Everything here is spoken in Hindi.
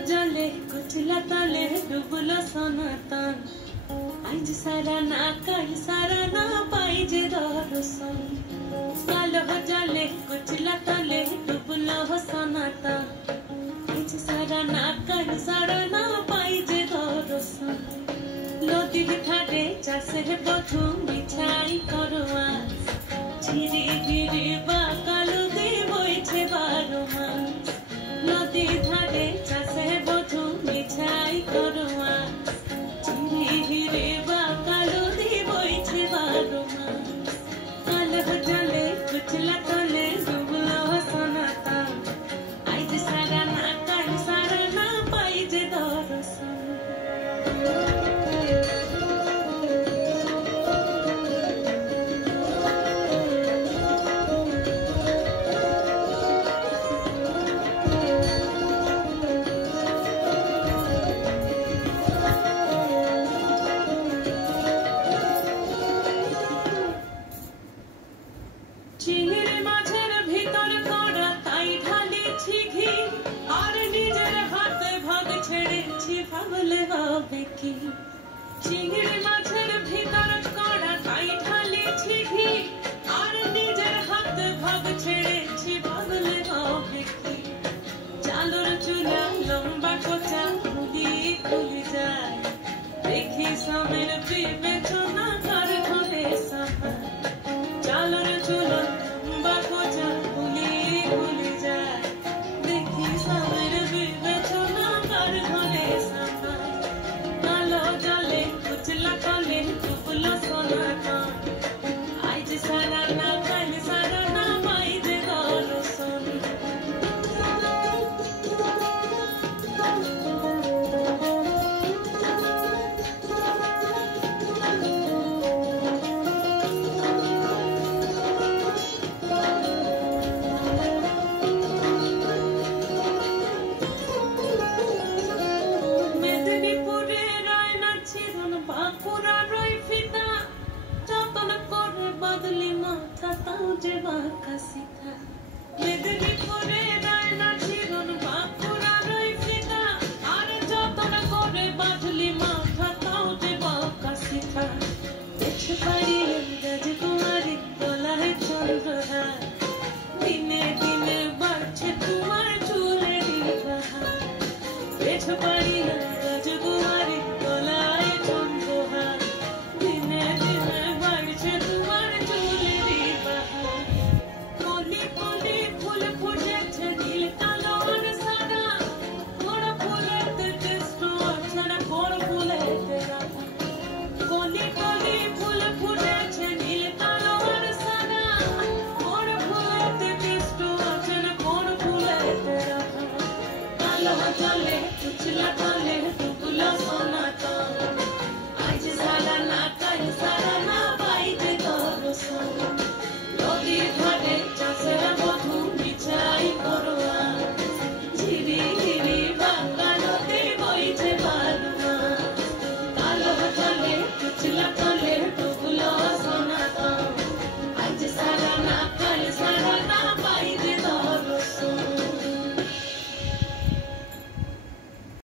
जले कुचला तले डुबलो सनातन आज सारा ना कल सारा ना पाई जे दर्शन कालो जले कुचला तले डुबलो सनातन आज सारा ना कल सारा ना पाई जे दर्शन नदी ठारे चाषे बधु मिठाई करवा झिरी झिरी बाकालो दे बइछे 12 मास नदी ধারে চাষে বধু মিঠাই করোয়া ঝিরি ঝিরি বাকালো দি বইছে 12 মাস কালো জলে কুচলা তলে ডুবলো সনাতা আজ সারা না কাল সারা না পাই যে দর্শন চিংড়ি মাছের ভিতর কড়া তাই ঢালিছি ঘি আর নিজের হাতে ভাগ ছেড়েছি ভাবলে হবে কি চিংড়ি মাছের ভিতর কড়া তাই ঢালিছি ঘি আর নিজের হাতে ভাগ ছেড়েছি ভাবলে হবে কি চালর চুলা লম্বা কোচা খুলি খুলি যায় দেখি স্বামীর বিবেচনা কার ঘরে সাফা চালর চুলা লম্বা কোচা খুলি খুলি যায় দেখি স্বামীর বিবেচনা কার ঘরে সাফা কালো জলে কুচলা তলে ডুবলো সনাতন আজ সারা না কাল সারা না পাই যে দর্শন মেদিনীপুরের আয়না ছিরন বাঁকুড়ার ওই ফিতা যতন করে বদলি মাথা তাও যে বাঁকা সিধা মেদিনী